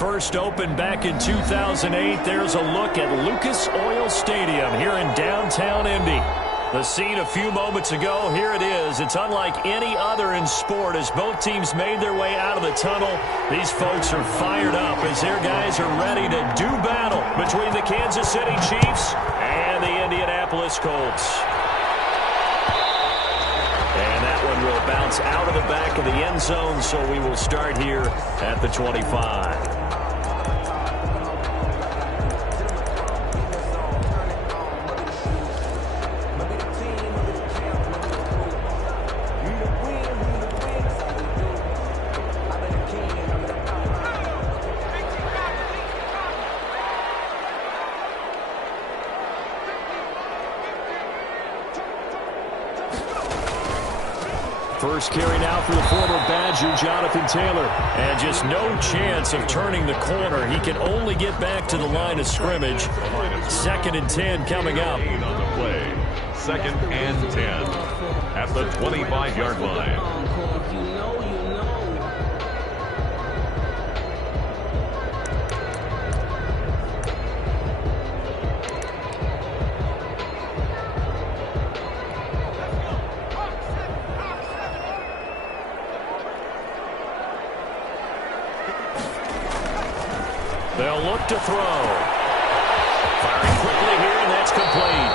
first opened back in 2008. There's a look at Lucas Oil Stadium here in downtown Indy. The scene a few moments ago, here it is. It's unlike any other in sport as both teams made their way out of the tunnel. These folks are fired up as their guys are ready to do battle between the Kansas City Chiefs and the Indianapolis Colts. And that one will bounce out of the back of the end zone, so we will start here at the 25. First carry now for the former Badger, Jonathan Taylor. And just no chance of turning the corner. He can only get back to the line of scrimmage. 2nd and 10 coming up. On the play. 2nd and 10 at the 25-yard line. They'll look to throw. Firing quickly here, and that's complete.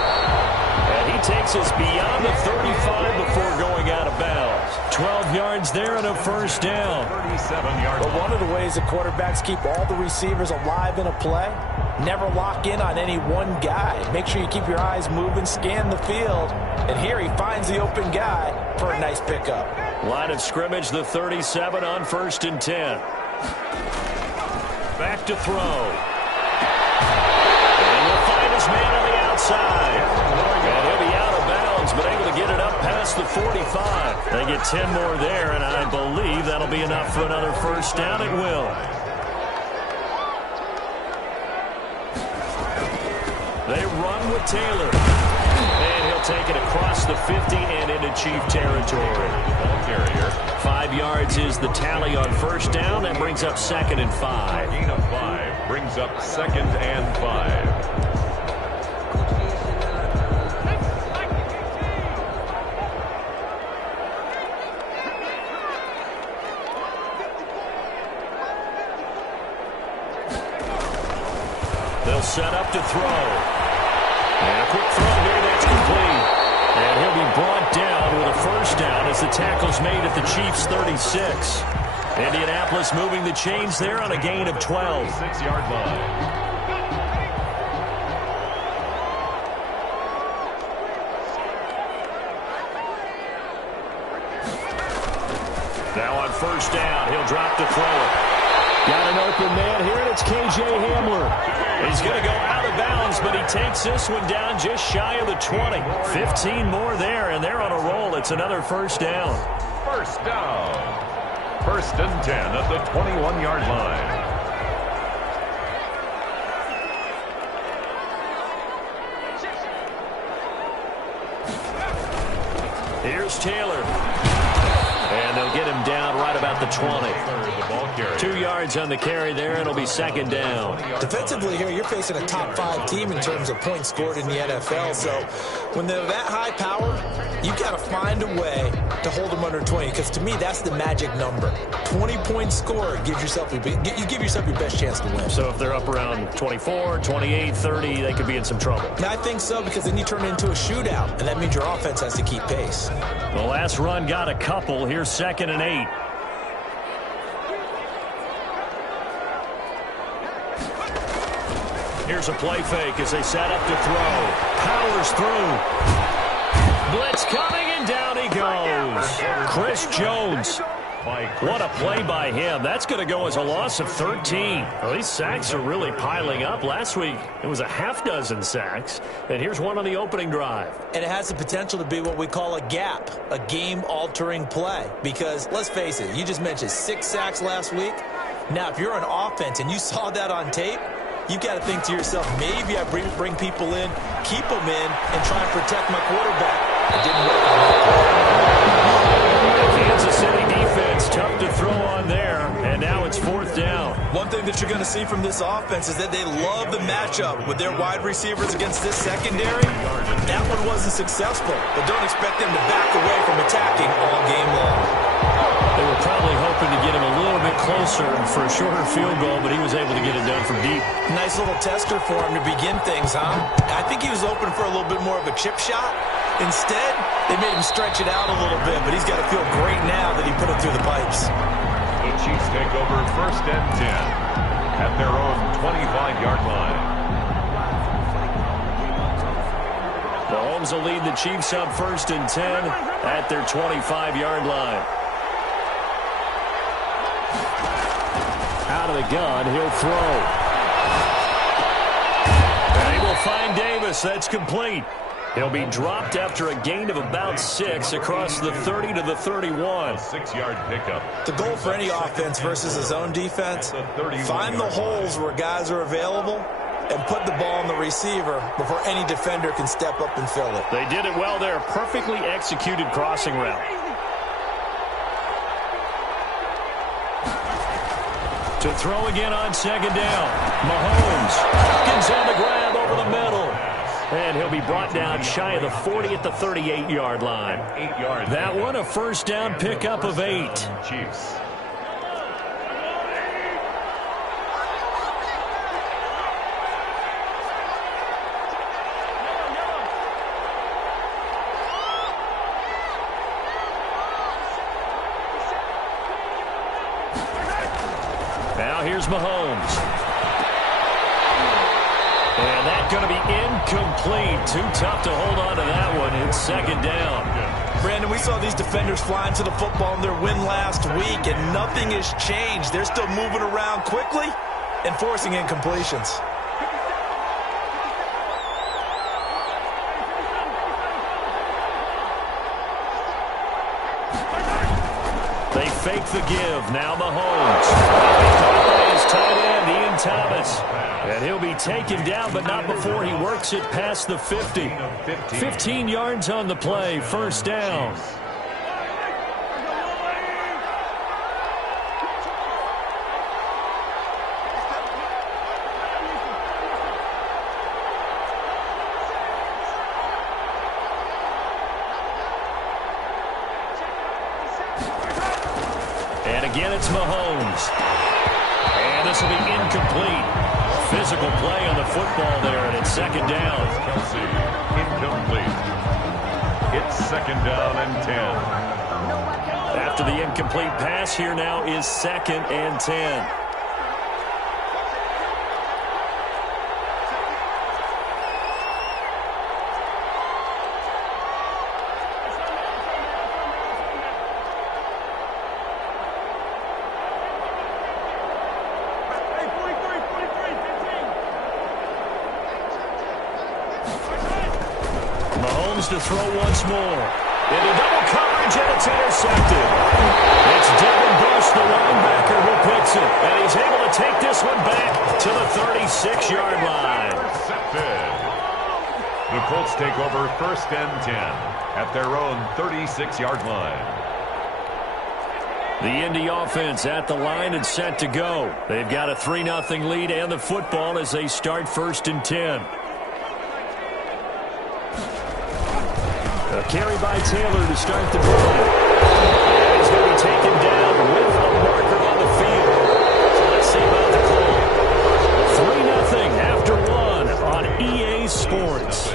And he takes us beyond the 35 before going out of bounds. 12 yards there and a first down. 37-yard line. But one of the ways the quarterbacks keep all the receivers alive in a play, never lock in on any one guy. Make sure you keep your eyes moving, scan the field. And here he finds the open guy for a nice pickup. Line of scrimmage, the 37 on 1st and 10. Back to throw. And he'll find his man on the outside. And he'll be out of bounds, but able to get it up past the 45. They get 10 more there, and I believe that'll be enough for another first down. It will. They run with Taylor. And he'll take it across the 50 and into Chief territory. Ball carrier. 5 yards is the tally on first down. That brings up 2nd and 5. Gain of 5 brings up 2nd and 5. They'll set up to throw. And a quick throw here, that's complete. And he'll be brought down with a first down as the tackle's made at the Chiefs' 36. Indianapolis moving the chains there on a gain of 12. 6-yard line. Now on first down, he'll drop to throw it. Got an open man here, and it's K.J. Hamler. He's going to go out of bounds, but he takes this one down just shy of the 20. 15 more there, and they're on a roll. It's another first down. First down. 1st and 10 at the 21-yard line. Here's Taylor. And they'll get him down right about the 20. 2 yards on the carry there, and it'll be 2nd down. Defensively here, you're facing a top-5 team in terms of points scored in the NFL. So when they're that high power, you've got to find a way to hold them under 20. Because to me, that's the magic number. 20-point score gives yourself you give yourself your best chance to win. So if they're up around 24, 28, 30, they could be in some trouble. I think so, because then you turn it into a shootout, and that means your offense has to keep pace. The last run got a couple. Here's 2nd and 8. Here's a play fake as they set up to throw. Powers through. Blitz coming, and down he goes. Chris Jones. What a play by him. That's going to go as a loss of 13. Well, these sacks are really piling up. Last week, it was a half-dozen sacks. And here's one on the opening drive. And it has the potential to be what we call a gap, a game-altering play. Because, let's face it, you just mentioned 6 sacks last week. Now, if you're an offense and you saw that on tape, you've got to think to yourself, maybe I bring people in, keep them in, and try and protect my quarterback. It didn't work on that play. Kansas City defense tough to throw on there, and now it's 4th down. One thing that you're going to see from this offense is that they love the matchup with their wide receivers against this secondary. That one wasn't successful, but don't expect them to back away from attacking all game long. They were probably hoping to get him a little bit closer for a shorter field goal, but he was able to get it done from deep. Nice little tester for him to begin things, huh? I think he was open for a little bit more of a chip shot. Instead, they made him stretch it out a little bit, but he's got to feel great now that he put it through the pipes. The Chiefs take over 1st and 10 at their own 25-yard line. Mahomes will lead the Chiefs up 1st and 10 at their 25-yard line. Out of the gun, he'll throw. And he will find Davis. That's complete. He'll be dropped after a gain of about 6 across the 30 to the 31. 6-yard pickup. The goal for any offense versus a zone defense, find the holes where guys are available and put the ball on the receiver before any defender can step up and fill it. They did it well there. Perfectly executed crossing route. To throw again on 2nd down. Mahomes. Hopkins on the grab over the middle. And he'll be brought down shy of the 40 at the 38-yard line. 8 yards. That one a 1st down pickup of 8. Chiefs. Now here's Mahomes. And that's going to be incomplete. Too tough to hold on to that one. It's 2nd down. Brandon, we saw these defenders flying to the football in their win last week, and nothing has changed. They're still moving around quickly and forcing incompletions. They fake the give. Now Mahomes. Caught by his tight end, Ian Thomas. And he'll be taken down, but not before he works it past the 50. 15 yards on the play. 1st down. And again, it's Mahomes. And this will be incomplete. Physical play on the football there, and it's 2nd down. Kelsey, incomplete. It's 2nd down and 10. After the incomplete pass, here now is 2nd and 10. To throw once more. Into double coverage, and it's intercepted. It's Devin Bush, the linebacker, who picks it. And he's able to take this one back to the 36-yard line. Intercepted. The Colts take over 1st and 10 at their own 36-yard line. The Indy offense at the line and set to go. They've got a 3-0 lead and the football as they start 1st and 10. A carry by Taylor to start the drive. And he's going to be taken down with a marker on the field. So let's see about the call. 3-0 after 1 on EA Sports.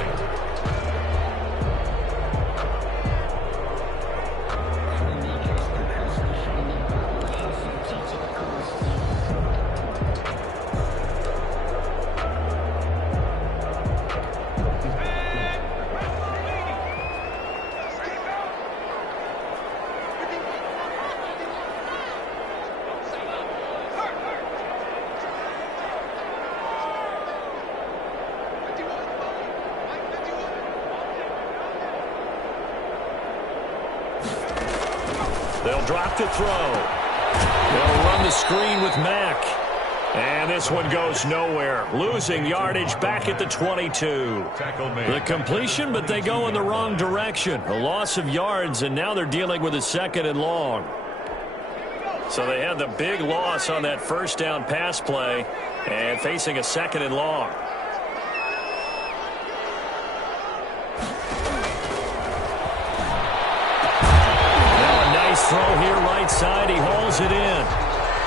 They'll drop to throw. They'll run the screen with Mack. And this one goes nowhere. Losing yardage back at the 22. The completion, but they go in the wrong direction. A loss of yards, and now they're dealing with a 2nd and long. So they had the big loss on that first down pass play and facing a 2nd and long. Now a nice throw here right side. He hauls it in.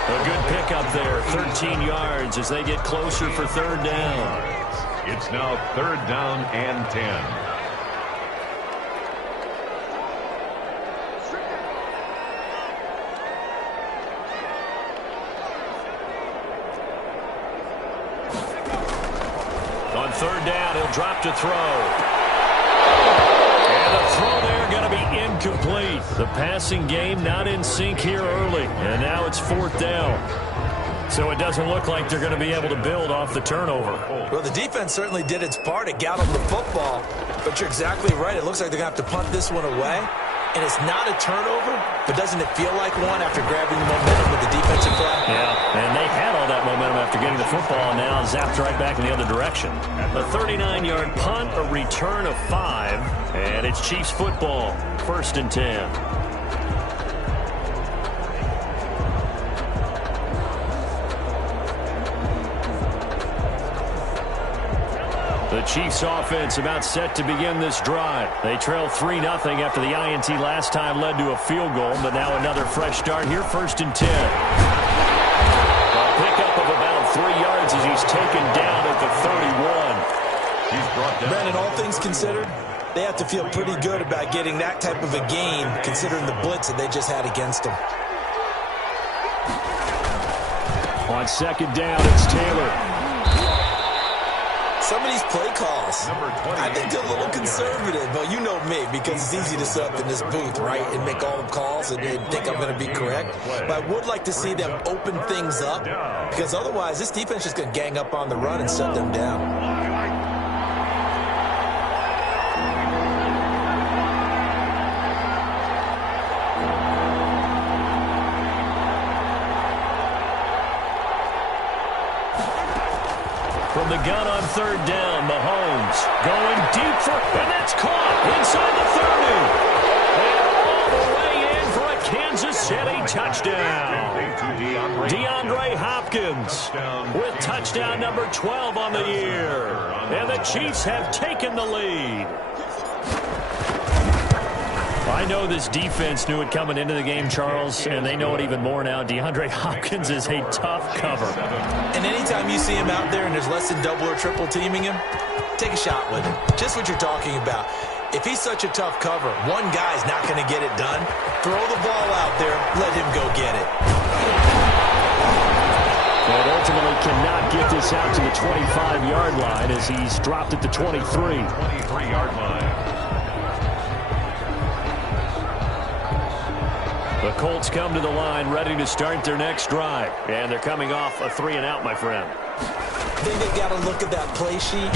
A good pickup there, 13 yards as they get closer for 3rd down. It's now 3rd down and 10. On 3rd down, he'll drop to throw. And the throw there going to be incomplete. The passing game not in sync here early. And now it's 4th down. So it doesn't look like they're going to be able to build off the turnover. Well, the defense certainly did its part. It got them the football. But you're exactly right. It looks like they're going to have to punt this one away. And it's not a turnover, but doesn't it feel like one after grabbing the momentum with the defensive play? Yeah, and they had all that momentum after getting the football, and now zapped right back in the other direction. A 39-yard punt, a return of 5, and it's Chiefs football, 1st and 10. The Chiefs offense about set to begin this drive. They trail 3-0 after the INT last time led to a field goal, but now another fresh start here, 1st and 10. A pickup of about 3 yards as he's taken down at the 31. He's brought down. Brandon, all things considered, they have to feel pretty good about getting that type of a gain considering the blitz that they just had against them. On 2nd down, it's Taylor. Some of these play calls, I think they're a little conservative. But you know me, because it's easy to sit up in this booth, right, and make all the calls and think I'm going to be correct. But I would like to see them open things up, because otherwise this defense is going to gang up on the run and shut them down. From the gun on 3rd down, Mahomes going deep for, and that's caught inside the 30. And all the way in for a Kansas City touchdown. DeAndre Hopkins with touchdown number 12 on the year. And the Chiefs have taken the lead. I know this defense knew it coming into the game, Charles, and they know it even more now. DeAndre Hopkins is a tough cover. And anytime you see him out there and there's less than double or triple teaming him, take a shot with him. Just what you're talking about. If he's such a tough cover, one guy's not going to get it done. Throw the ball out there. Let him go get it. And ultimately cannot get this out to the 25-yard line as he's dropped at the 23. 23-yard line. The Colts come to the line ready to start their next drive. And they're coming off a 3-and-out, my friend. I think they've got to look at that play sheet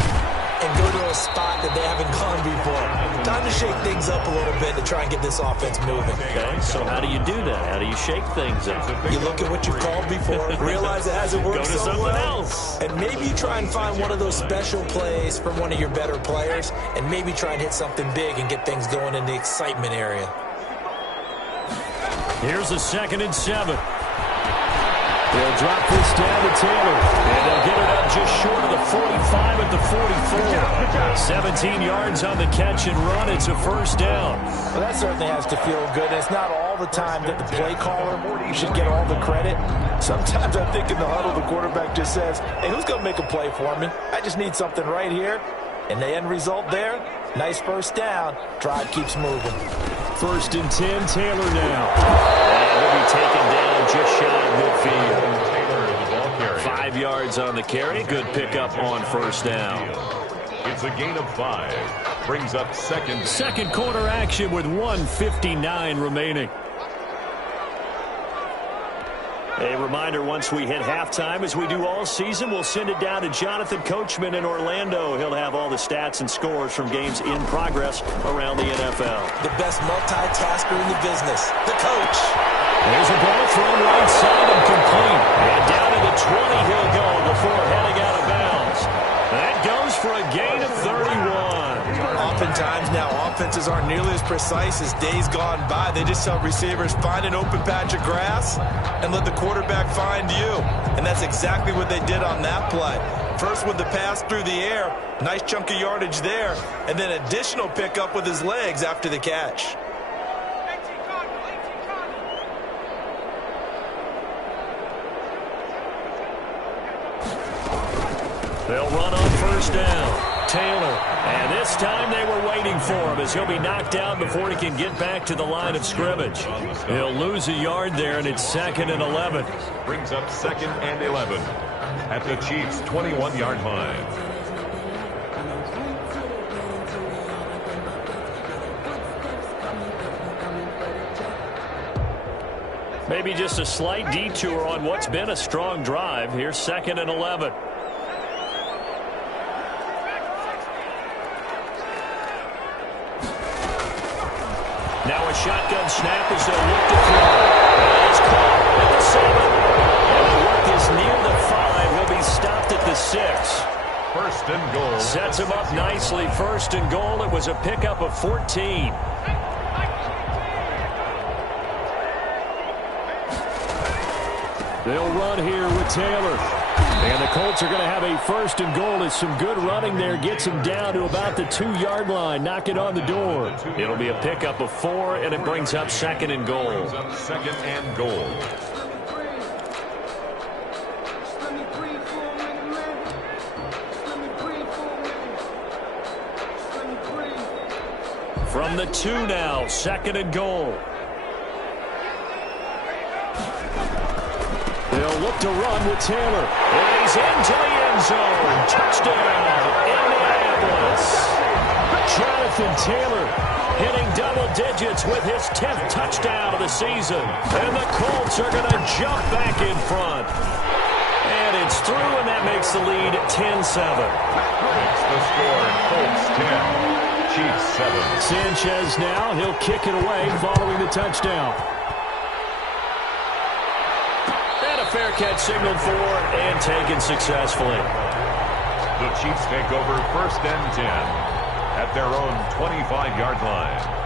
and go to a spot that they haven't gone before. Time to shake things up a little bit to try and get this offense moving. Okay, so how do you do that? How do you shake things up? You look at what you've called before, realize it hasn't worked Go to so something well, else. and maybe you try and find one of those special plays from one of your better players, and maybe try and hit something big and get things going in the excitement area. Here's a 2nd and 7. They'll drop this down to Taylor. And they'll get it up just short of the 45 at the 44. 17 yards on the catch and run. It's a 1st down. Well, that certainly has to feel good. And it's not all the time that the play caller should get all the credit. Sometimes I think in the huddle, the quarterback just says, hey, who's going to make a play for me? I just need something right here. And the end result there, nice 1st down. Drive keeps moving. 1st and 10, Taylor now. And he'll be taken down just shy of midfield. Taylor, the ball carrier. 5 yards on the carry. Good pickup on 1st down. It's a gain of 5. Brings up 2nd. Second quarter action with 1:59 remaining. A reminder, once we hit halftime, as we do all season, we'll send it down to Jonathan Coachman in Orlando. He'll have all the stats and scores from games in progress around the NFL. The best multitasker in the business, the coach. There's a ball thrown right side and complete. And down to the 20 he'll go before heading out of bounds. That goes for a gain of 31. Oftentimes now, offenses aren't nearly as precise as days gone by. They just tell receivers, find an open patch of grass and let the quarterback find you. And that's exactly what they did on that play. First with the pass through the air, nice chunk of yardage there, and then additional pickup with his legs after the catch. They'll run on first down. Taylor. And this time they were waiting for him as he'll be knocked down before he can get back to the line of scrimmage. He'll lose a yard there, and it's 2nd and 11. Brings up 2nd and 11 at the Chiefs' 21-yard line. Maybe just a slight detour on what's been a strong drive. Here's 2nd and 11. Now a shotgun snap as they'll look to throw. And it's caught at the 7. And the work is near the 5. He'll be stopped at the 6. 1st and goal. Sets him up nicely. 1st and goal. It was a pickup of 14. They'll run here with Taylor. And the Colts are going to have a 1st and goal as some good running there gets him down to about the 2-yard line. Knock it on the door. It'll be a pickup of 4, and it brings up 2nd and goal. 2nd and goal. From the 2 now, 2nd and goal. They'll look to run with Taylor. And he's into the end zone. Touchdown, Indianapolis. Jonathan Taylor hitting double digits with his 10th touchdown of the season. And the Colts are going to jump back in front. And it's through, and that makes the lead 10-7. That's the score. Colts 10, Chiefs 7. Sanchez now, he'll kick it away following the touchdown. Fair catch signaled for and taken successfully. The Chiefs take over 1st and 10 at their own 25-yard line.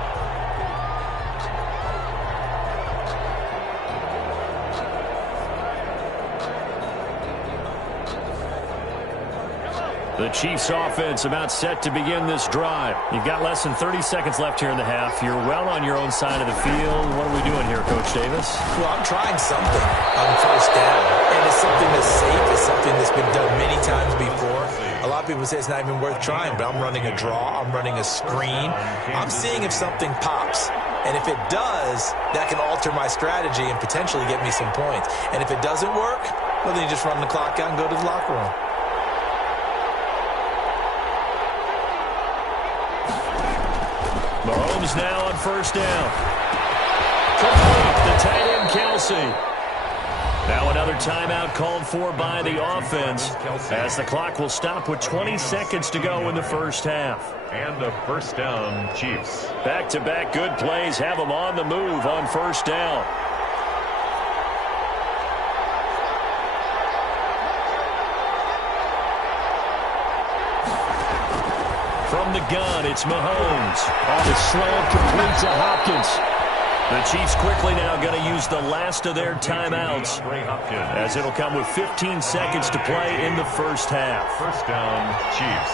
The Chiefs offense about set to begin this drive. You've got less than 30 seconds left here in the half. You're well on your own side of the field. What are we doing here, Coach Davis? Well, I'm trying something on 1st down. And it's something that's safe. It's something that's been done many times before. A lot of people say it's not even worth trying, but I'm running a draw. I'm running a screen. I'm seeing if something pops. And if it does, that can alter my strategy and potentially get me some points. And if it doesn't work, well, then you just run the clock out and go to the locker room. Mahomes now on 1st down. Complete the tight end, Kelsey. Now another timeout called for by the offense as the clock will stop with 20 seconds to go in the 1st half. And a 1st down, Chiefs. Back-to-back good plays have them on the move on 1st down. From the gun, it's Mahomes. On the slant, complete to Hopkins. The Chiefs quickly now going to use the last of their timeouts as it'll come with 15 seconds to play in the 1st half. 1st down, Chiefs.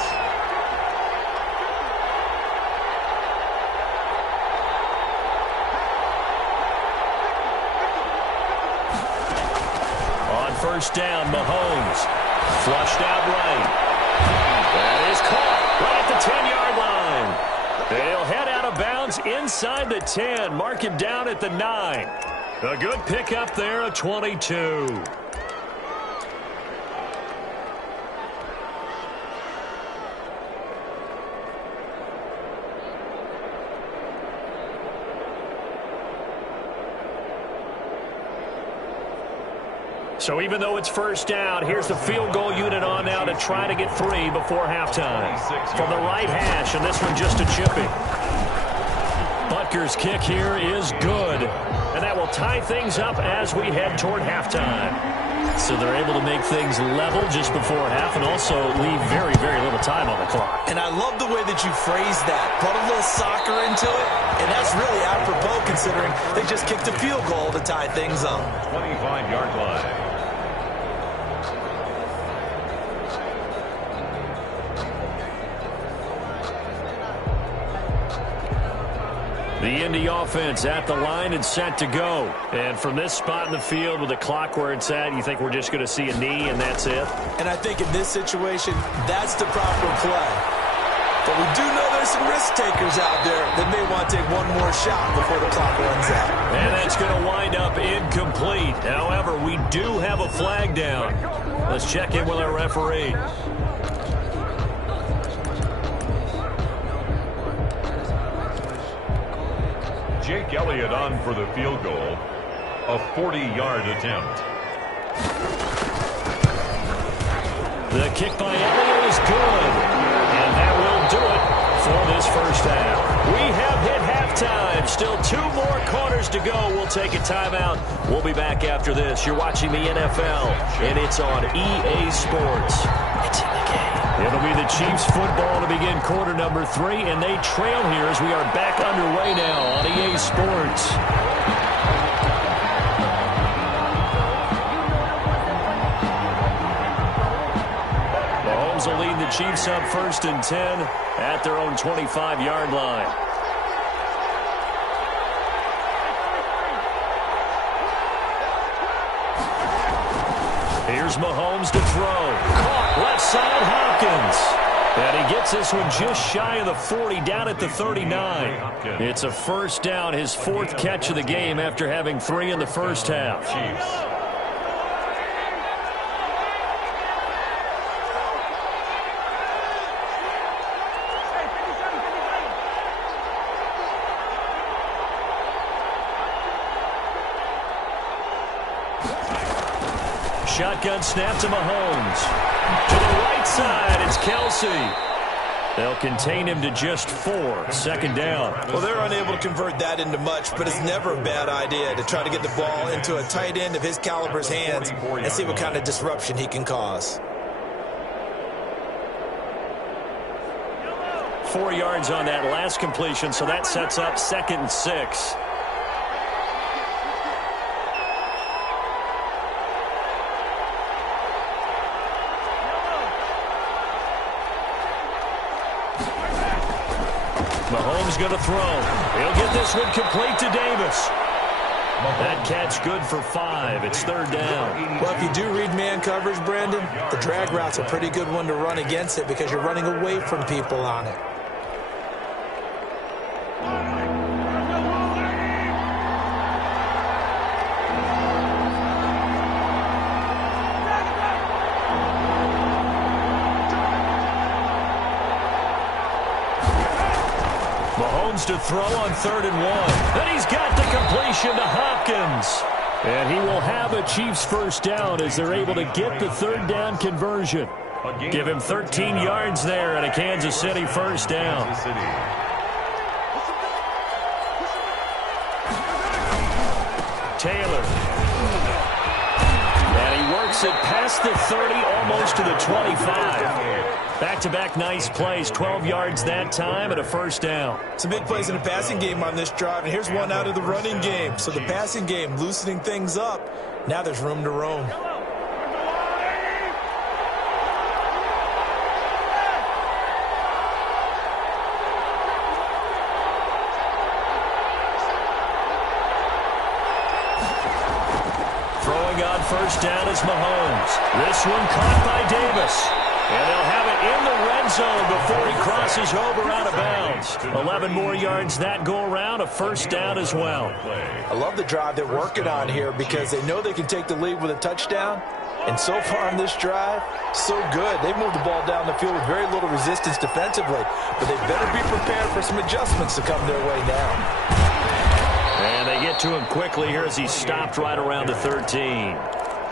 On 1st down, Mahomes. Flushed out right. That is caught right at the 10-yard line. They'll head out of bounds inside the 10. Mark him down at the 9. A good pickup there, a 22. So even though it's 1st down, here's the field goal unit on now to try to get 3 before halftime. From the right hash, and this one just a chipping. Butker's kick here is good. And that will tie things up as we head toward halftime. So they're able to make things level just before half and also leave very, very little time on the clock. And I love the way that you phrase that. Put a little soccer into it, and that's really apropos considering they just kicked a field goal to tie things up. 25-yard line. The Indy offense at the line and set to go. And from this spot in the field with the clock where it's at, you think we're just going to see a knee and that's it? And I think in this situation, that's the proper play. But we do know there's some risk takers out there that may want to take one more shot before the clock runs out. And that's going to wind up incomplete. However, we do have a flag down. Let's check in with our referee. Jake Elliott on for the field goal. A 40-yard attempt. The kick by Elliott is good. And that will do it for this first half. We have hit halftime. Still 2 more quarters to go. We'll take a timeout. We'll be back after this. You're watching the NFL, and it's on EA Sports. It's in the game. It'll be the Chiefs football to begin quarter number 3, and they trail here as we are back underway now on EA Sports. Mahomes will lead the Chiefs up 1st and 10 at their own 25-yard line. Here's Mahomes to throw. Caught left side, Hopkins. And he gets this one just shy of the 40, down at the 39. It's a first down, his 4th catch of the game after having 3 in the first half. Shotgun snap to Mahomes. To the right side, it's Kelsey. They'll contain him to just 4. 2nd down. Well, they're unable to convert that into much, but it's never a bad idea to try to get the ball into a tight end of his caliber's hands and see what kind of disruption he can cause. 4 yards on that last completion, so that sets up 2nd and 6. Mahomes going to throw. He'll get this one complete to Davis. That catch good for 5. It's 3rd down. Well, if you do read man coverage, Brandon, the drag route's a pretty good one to run against it because you're running away from people on it. To throw on 3rd and 1. And he's got the completion to Hopkins. And he will have a Chiefs first down as they're able to get the 3rd down conversion. Give him 13 yards there and a Kansas City first down. Taylor. And he works it past the 30, almost to the 25. Back-to-back nice plays, 12 yards that time and a first down. Some big plays in the passing game on this drive, and here's one out of the running game. So the passing game loosening things up. Now there's room to roam. Throwing on first down is Mahomes. This one caught by Davis. And they'll have it in the red zone before he crosses over out of bounds. 11 more yards that go around, a first down as well. I love the drive they're working on here because they know they can take the lead with a touchdown. And so far on this drive, so good. They've moved the ball down the field with very little resistance defensively. But they better be prepared for some adjustments to come their way now. And they get to him quickly here as he's stopped right around the 13.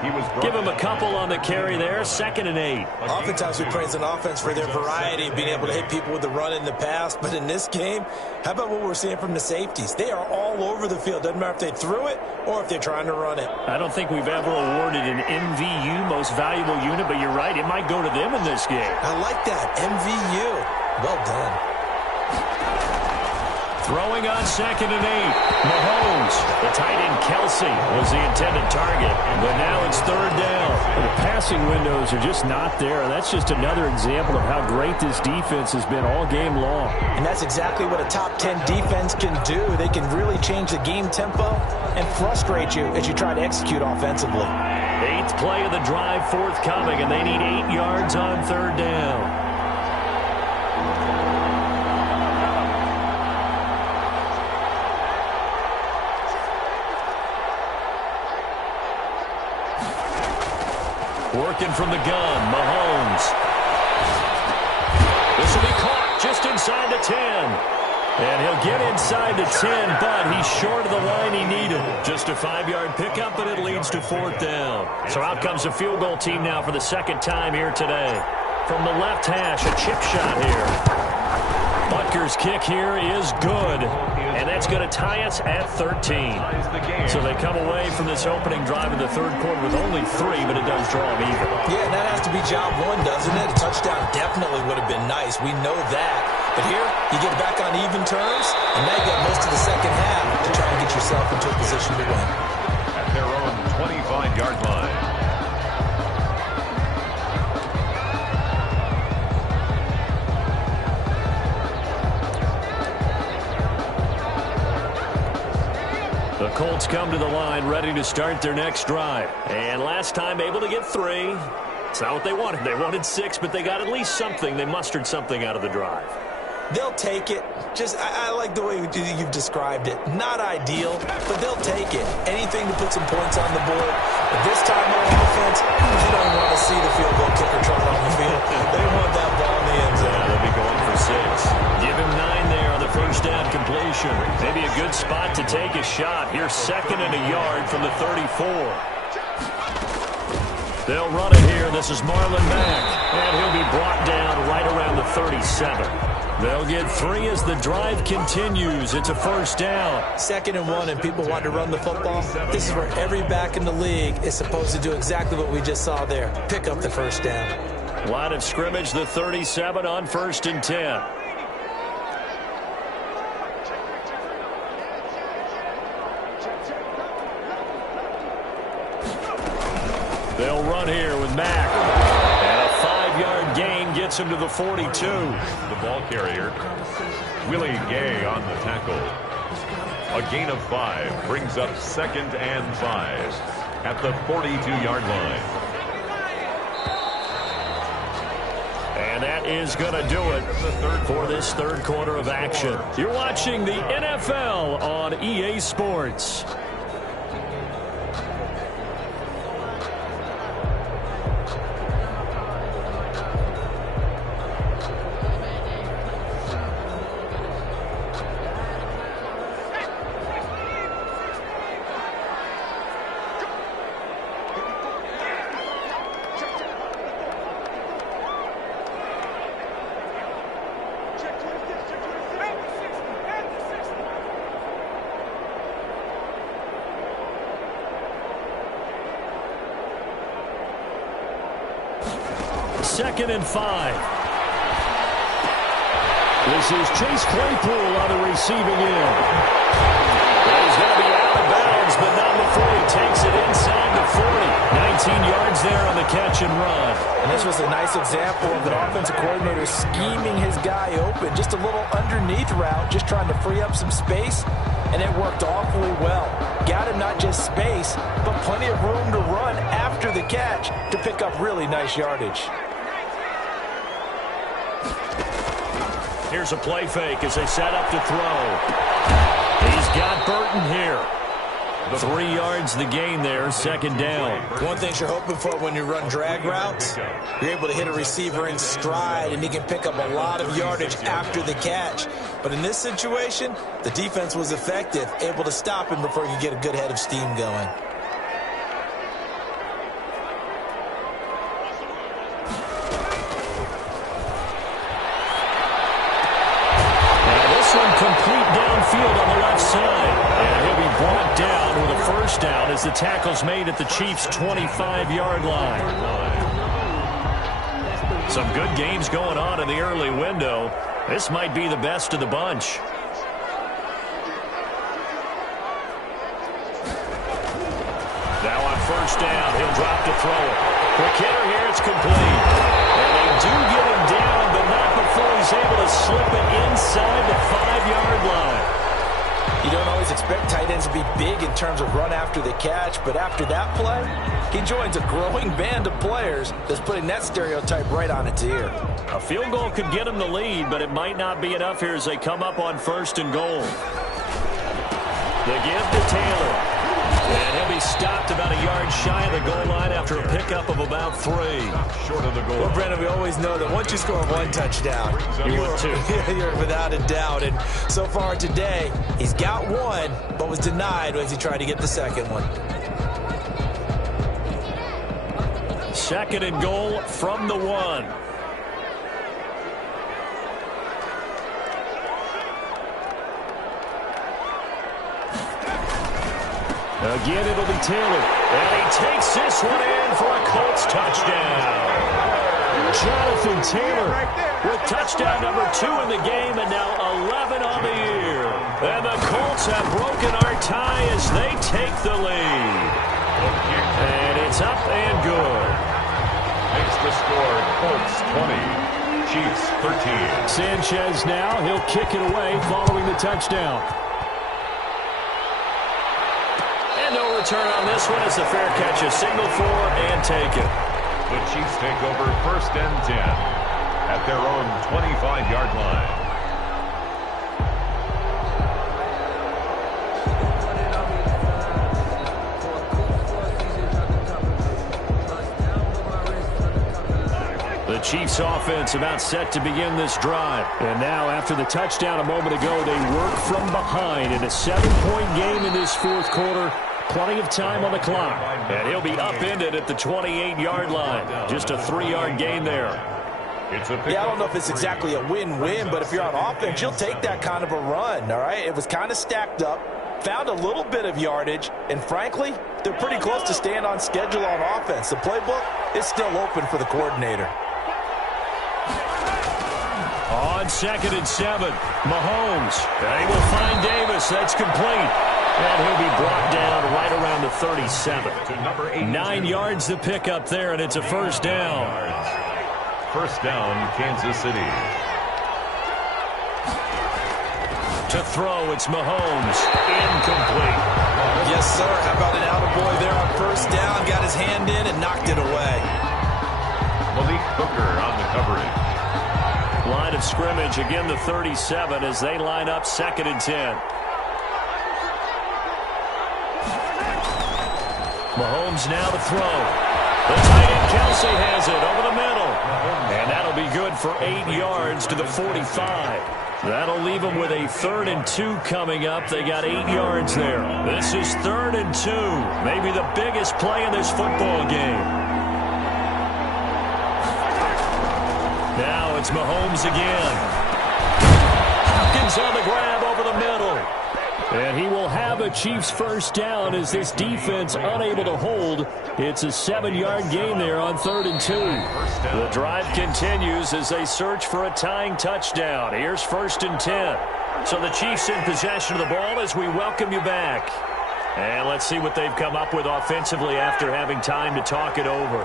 Give him a couple on the carry there. 2nd and 8. Oftentimes we praise an offense for their variety of being able to hit people with the run in the pass. But in this game, how about what we're seeing from the safeties? They are all over the field. Doesn't matter if they threw it or if they're trying to run it. I don't think we've ever awarded an MVU, most valuable unit, but you're right. It might go to them in this game. I like that. MVU. Well done. Throwing on 2nd and 8. Mahomes. The tight end Kelsey was the intended target, but now it's 3rd down. The passing windows are just not there, and that's just another example of how great this defense has been all game long. And that's exactly what a top 10 defense can do. They can really change the game tempo and frustrate you as you try to execute offensively. 8th play of the drive forthcoming, and they need 8 yards on 3rd down. Working from the gun, Mahomes. This will be caught just inside the 10. And he'll get inside the 10, but he's short of the line he needed. Just a 5-yard pickup, and it leads to 4th down. So out comes the field goal team now for the 2nd time here today. From the left hash, a chip shot here. Butker's kick here is good, and that's going to tie us at 13. So they come away from this opening drive in the 3rd quarter with only 3, but it does draw them even. Yeah, that has to be job 1, doesn't it? A touchdown definitely would have been nice. We know that. But here, you get back on even terms, and now you got most of the 2nd half to try and get yourself into a position to win. At their own 25-yard line. The Colts come to the line ready to start their next drive. And last time able to get 3. It's not what they wanted. They wanted 6, but they got at least something. They mustered something out of the drive. They'll take it. I like the way you've described it. Not ideal, but they'll take it. Anything to put some points on the board. But this time on offense, they don't want to see the field goal kicker trot on the field. They want that ball in the end zone. Yeah, they'll be going for 6. Give him 9 there on the 1st down completion. Maybe a good spot to take a shot. Here's 2nd and a yard from the 34. They'll run it here. This is Marlon Mack. And he'll be brought down right around the 37. They'll get 3 as the drive continues. It's a 1st down. 2nd and 1, and people want to run the football. This is where every back in the league is supposed to do exactly what we just saw there. Pick up the 1st down. Line of scrimmage, the 37 on 1st and 10. They'll run here with Mack. And a 5-yard gain gets him to the 42. The ball carrier, Willie Gay on the tackle. A gain of 5 brings up 2nd and 5 at the 42-yard line. And that is going to do it for this 3rd quarter of action. You're watching the NFL on EA Sports. Second and 5. This is Chase Claypool on the receiving end. Well, he's going to be out of bounds, but not before he takes it inside the 40. 19 yards there on the catch and run. And this was a nice example of the offensive coordinator scheming his guy open. Just a little underneath route, just trying to free up some space, and it worked awfully well. Got him not just space, but plenty of room to run after the catch to pick up really nice yardage. Here's a play fake as they set up to throw. He's got Burton here. 3 yards the gain there, 2nd down. One thing you're hoping for when you run drag routes, you're able to hit a receiver in stride, and he can pick up a lot of yardage after the catch. But in this situation, the defense was effective, able to stop him before he could get a good head of steam going. left side. And he'll be brought down with a first down as the tackle's made at the Chiefs' 25-yard line. Some good games going on in the early window. This might be the best of the bunch. Now on first down, he'll drop to throw it. Quick hitter here, it's complete. And they do get him down, but not before he's able to slip it inside the 5-yard line. You don't always expect tight ends to be big in terms of run after the catch, but after that play, he joins a growing band of players that's putting that stereotype right on its ear. A field goal could get him the lead, but it might not be enough here as they come up on first and goal. The give to Taylor. And he'll be stopped about a yard shy of the goal line after a pickup of about 3. Short of the goal. Well, Brandon, we always know that once you score one touchdown, you're without a doubt. And so far today, he's got one, but was denied as he tried to get the second one. Second and goal from the 1. Again, it'll be Taylor. And he takes this one in for a Colts touchdown. Jonathan Taylor with touchdown number 2 in the game and now 11 on the year. And the Colts have broken our tie as they take the lead. And it's up and good. Makes the score Colts 20, Chiefs 13. Sanchez now, he'll kick it away following the touchdown. No return on this one. It's a fair catch, a signal for and take it. The Chiefs take over first and 10 at their own 25-yard line. The Chiefs offense about set to begin this drive. And now after the touchdown a moment ago, they work from behind in a 7-point game in this fourth quarter. Plenty of time on the clock. And he'll be upended at the 28-yard line. Just a 3-yard gain there. Yeah, I don't know if it's exactly a win-win, but if you're on offense, you'll take that kind of a run, all right? It was kind of stacked up, found a little bit of yardage, and frankly, they're pretty close to staying on schedule on offense. The playbook is still open for the coordinator. On second and 7, Mahomes. And he will find Davis. That's complete. And he'll be brought down right around the 37. To number 8. 9 yards to pick up there, and it's a first down. First down, Kansas City. To throw, it's Mahomes. Incomplete. Yes, sir. How about an attaboy there on first down? Got his hand in and knocked it away. Malik Hooker on the coverage. Line of scrimmage, again the 37 as they line up second and 10. Mahomes now to throw. The tight end Kelsey has it over the middle. And that'll be good for 8 yards to the 45. That'll leave them with a 3rd and 2 coming up. They got 8 yards there. This is 3rd and 2. Maybe the biggest play in this football game. Now it's Mahomes again. Hopkins on the grab over the middle. And he will have a Chiefs first down as this defense unable to hold. It's a 7-yard gain there on 3rd and 2. The drive continues as they search for a tying touchdown. Here's 1st and 10. So the Chiefs in possession of the ball as we welcome you back. And let's see what they've come up with offensively after having time to talk it over.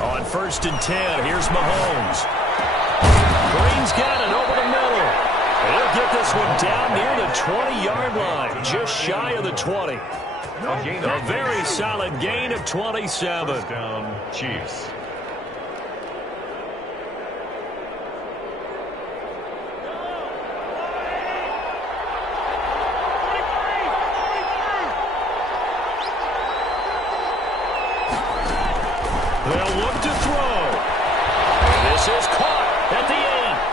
On 1st and 10, here's Mahomes. Green's got it over the middle. He'll get this one down near the 20-yard line, just shy of the 20. A very solid gain of 27. First down, Chiefs. They'll look to throw. This is caught at the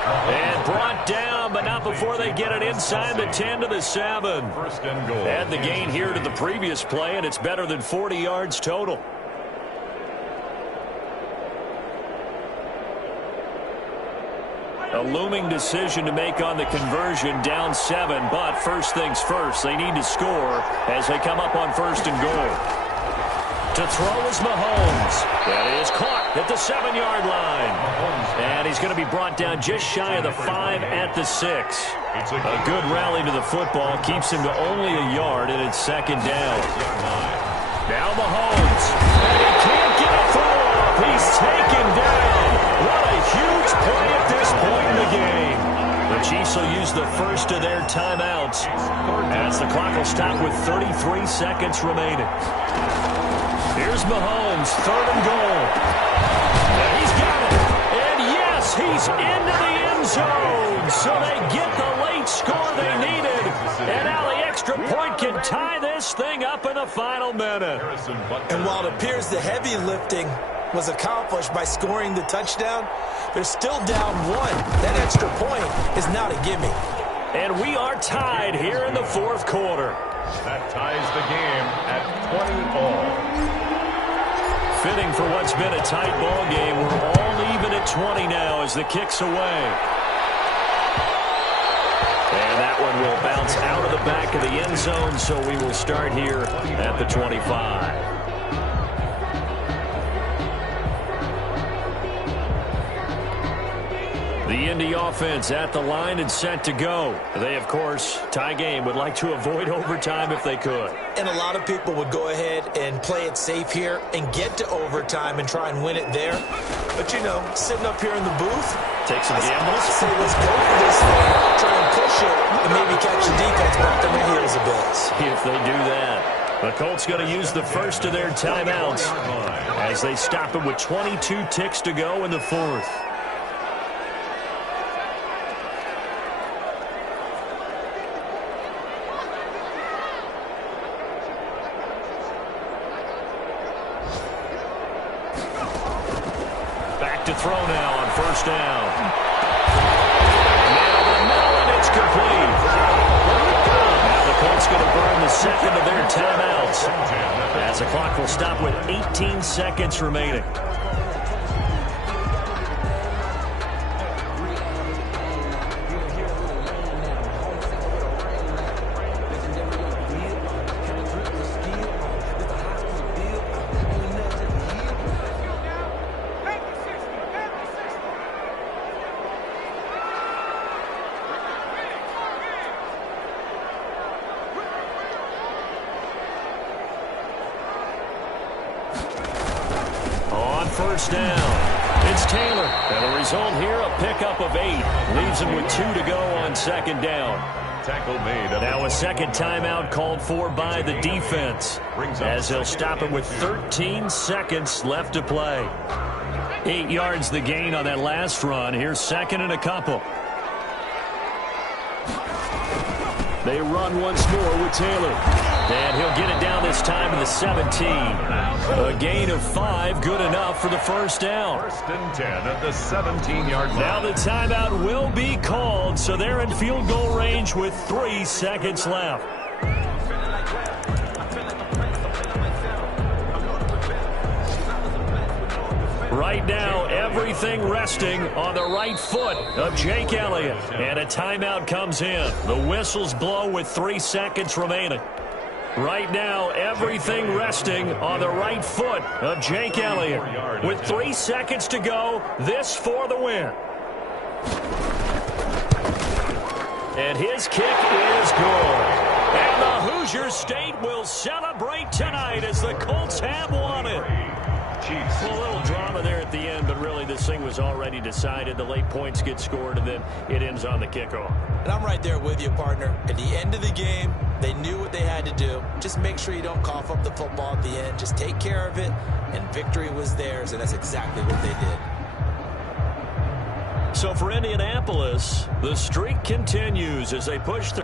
And brought down, but not before they get it inside the 10 to the 7. First and goal. Add the gain here to the previous play, and it's better than 40 yards total. A looming decision to make on the conversion, down 7, but first things first, they need to score as they come up on first and goal. To throw is Mahomes. That is caught at the 7-yard line. And he's going to be brought down just shy of the 5 at the 6. A good rally to the football keeps him to only a yard, and it's second down. Now Mahomes. And he can't get a throw off. He's taken down. What a huge play at this point in the game. The Chiefs will use the first of their timeouts as the clock will stop with 33 seconds remaining. Here's Mahomes, third and goal. And he's got it. And yes, he's into the end zone. So they get the late score they needed. And now the extra point can tie this thing up in the final minute. And while it appears the heavy lifting was accomplished by scoring the touchdown, they're still down 1. That extra point is not a gimme. And we are tied here in the fourth quarter. That ties the game at 20 all. Fitting for what's been a tight ball game. We're all even at 20 now as the kick's away. And that one will bounce out of the back of the end zone, so we will start here at the 25. The Indy offense at the line and set to go. They, of course, tie game, would like to avoid overtime if they could. And a lot of people would go ahead and play it safe here and get to overtime and try and win it there. But, you know, sitting up here in the booth, take some gambles. I say let's go for this thing, try and push it, and maybe catch the defense back on their heels a bit. See if they do that. The Colts going to use the first of their timeouts as they stop it with 22 ticks to go in the fourth. To throw now on first down. Now the middle, and it's complete. Now the Colts going to burn the second of their timeouts as the clock will stop with 18 seconds remaining. First down. It's Taylor. And the result here, a pickup of 8. Leaves him with 2 to go on second down. Tackle made. Now a second timeout called for by the defense as they'll stop it with 13 seconds left to play. 8 yards the gain on that last run. Here's second and a couple. They run once more with Taylor. And he'll get it down this time to the 17. A gain of 5, good enough for the first down. First and 10 at the 17-yard line. Now the timeout will be called, so they're in field goal range with 3 seconds left. Right now, everything resting on the right foot of Jake Elliott. And a timeout comes in. The whistles blow with 3 seconds remaining. Right now, everything resting on the right foot of Jake Elliott. With 3 seconds to go, this for the win. And his kick is good. And the Hoosier State will celebrate tonight as the Colts have won it. Chiefs. A little drama there at the end, but really this thing was already decided. The late points get scored, and then it ends on the kickoff. And I'm right there with you, partner. At the end of the game, they knew what they had to do. Just make sure you don't cough up the football at the end. Just take care of it, and victory was theirs, and that's exactly what they did. So for Indianapolis, the streak continues as they push the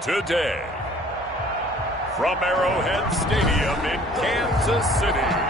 today. From Arrowhead Stadium in Kansas City,